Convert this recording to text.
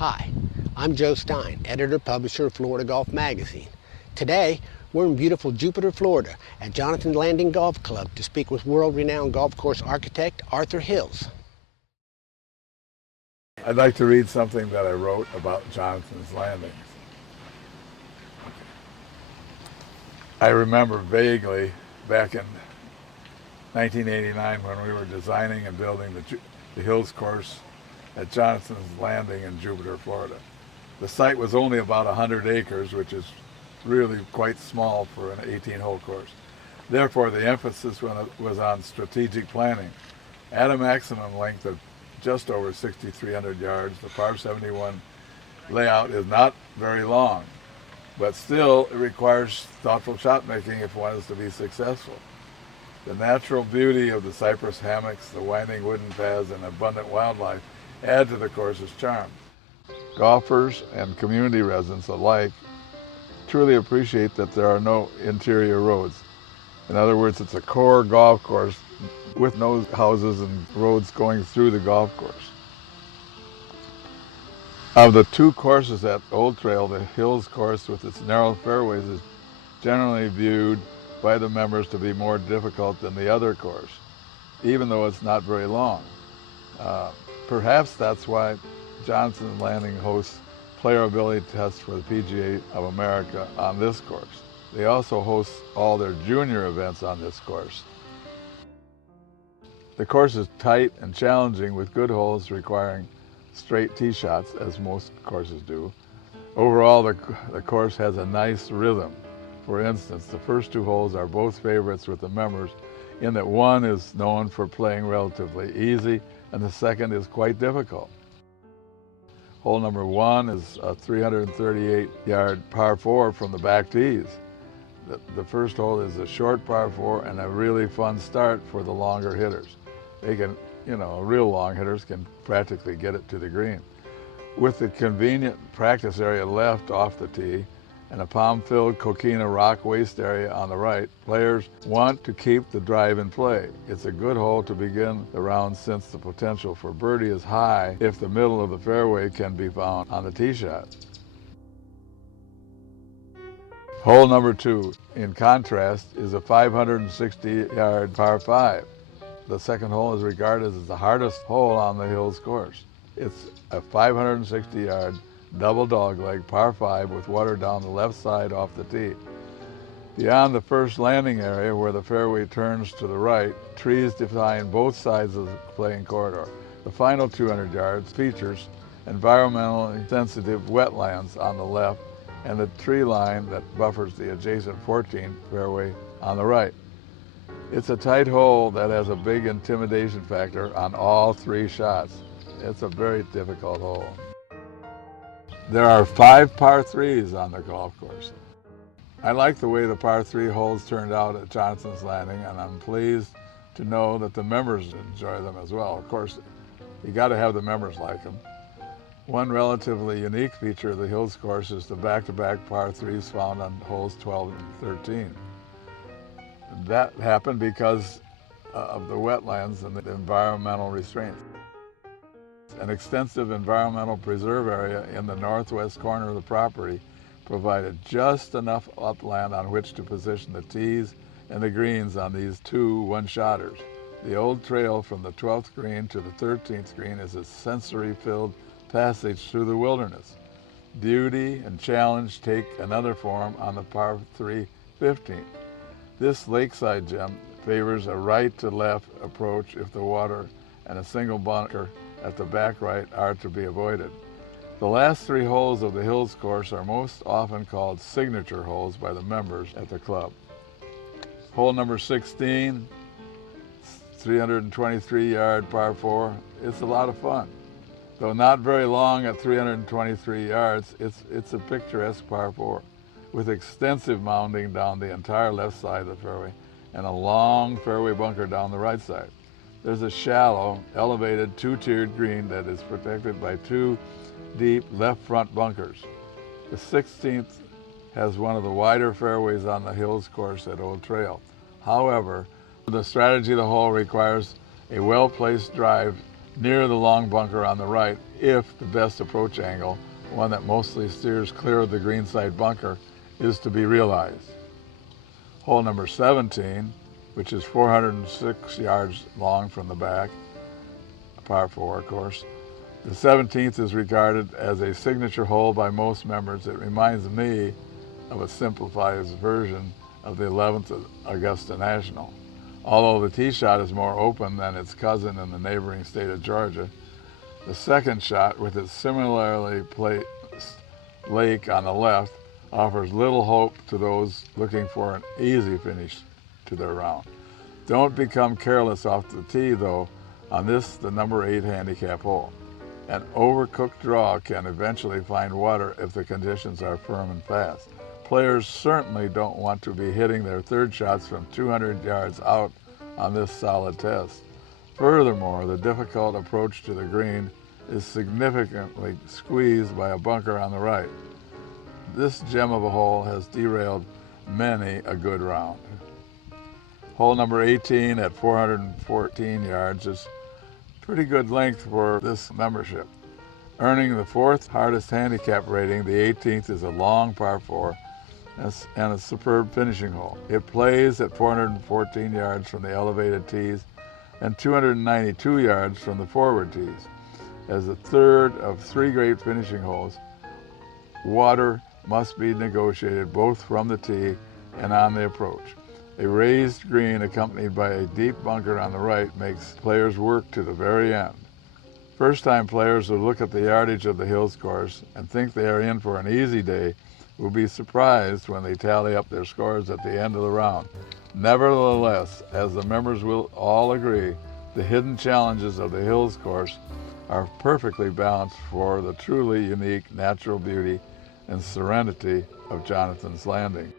Hi, I'm Joe Stein, editor-publisher of Florida Golf Magazine. Today, we're in beautiful Jupiter, Florida at Jonathan Landing Golf Club to speak with world-renowned golf course architect Arthur Hills. I'd like to read something that I wrote about Jonathan's Landing. I remember vaguely back in 1989 when we were designing and building the Hills course at Jonathan's Landing in Jupiter, Florida. The site was only about 100 acres, which is really quite small for an 18-hole course. Therefore, the emphasis was on strategic planning. At a maximum length of just over 6,300 yards, the par 71 layout is not very long, but still it requires thoughtful shot making if one is to be successful. The natural beauty of the cypress hammocks, the winding wooden paths, and abundant wildlife add to the course's charm. Golfers and community residents alike truly appreciate that there are no interior roads. In other words, it's a core golf course with no houses and roads going through the golf course. Of the two courses at Old Trail, the Hills course with its narrow fairways is generally viewed by the members to be more difficult than the other course, even though it's not very long. Perhaps that's why Jonathan Landing hosts player ability tests for the PGA of America on this course. They also host all their junior events on this course. The course is tight and challenging with good holes requiring straight tee shots, as most courses do. Overall, the course has a nice rhythm. For instance, the first two holes are both favorites with the members in that one is known for playing relatively easy and the second is quite difficult. Hole number 1 is a 338-yard par 4 from the back tees. The first hole is a short par 4 and a really fun start for the longer hitters. They can, real long hitters can practically get it to the green. With the convenient practice area left off the tee and a palm-filled coquina rock waste area on the right, players want to keep the drive in play. It's a good hole to begin the round since the potential for birdie is high if the middle of the fairway can be found on the tee shot. Hole number 2, in contrast, is a 560-yard par 5. The second hole is regarded as the hardest hole on the Hills course. It's a 560-yard double dogleg par 5 with water down the left side off the tee. Beyond the first landing area where the fairway turns to the right, trees define both sides of the playing corridor. The final 200 yards features environmentally sensitive wetlands on the left and the tree line that buffers the adjacent 14th fairway on the right. It's a tight hole that has a big intimidation factor on all 3 shots. It's a very difficult hole. There are 5 par 3s on the golf course. I like the way the par 3 holes turned out at Jonathan's Landing, and I'm pleased to know that the members enjoy them as well. Of course, you got to have the members like them. One relatively unique feature of the Hills course is the back-to-back par 3s found on holes 12 and 13. That happened because of the wetlands and the environmental restraints. An extensive environmental preserve area in the northwest corner of the property provided just enough upland on which to position the tees and the greens on these 2 one-shotters. The Old Trail from the 12th green to the 13th green is a sensory-filled passage through the wilderness. Beauty and challenge take another form on the par 3 15th. This lakeside gem favors a right-to-left approach if the water and a single bunker at the back right are to be avoided. The last 3 holes of the Hills course are most often called signature holes by the members at the club. Hole number 16, 323-yard par 4, it's a lot of fun. Though not very long at 323 yards, it's a picturesque par 4 with extensive mounding down the entire left side of the fairway and a long fairway bunker down the right side. There's a shallow, elevated 2-tiered green that is protected by 2 deep left front bunkers. The 16th has one of the wider fairways on the Hills course at Old Trail. However, the strategy of the hole requires a well-placed drive near the long bunker on the right if the best approach angle, one that mostly steers clear of the greenside bunker, is to be realized. Hole number 17, which is 406 yards long from the back, par 4 of course. The 17th is regarded as a signature hole by most members. It reminds me of a simplified version of the 11th Augusta National. Although the tee shot is more open than its cousin in the neighboring state of Georgia, the second shot, with its similarly placed lake on the left, offers little hope to those looking for an easy finish to their round. Don't become careless off the tee, though, on this, the number 8 handicap hole. An overcooked draw can eventually find water if the conditions are firm and fast. Players certainly don't want to be hitting their third shots from 200 yards out on this solid test. Furthermore, the difficult approach to the green is significantly squeezed by a bunker on the right. This gem of a hole has derailed many a good round. Hole number 18 at 414 yards is pretty good length for this membership. Earning the 4th hardest handicap rating, the 18th is a long par 4 and a superb finishing hole. It plays at 414 yards from the elevated tees and 292 yards from the forward tees. As the third of 3 great finishing holes, water must be negotiated both from the tee and on the approach. A raised green accompanied by a deep bunker on the right makes players work to the very end. First-time players who look at the yardage of the Hills course and think they are in for an easy day will be surprised when they tally up their scores at the end of the round. Nevertheless, as the members will all agree, the hidden challenges of the Hills course are perfectly balanced for the truly unique natural beauty and serenity of Jonathan's Landing.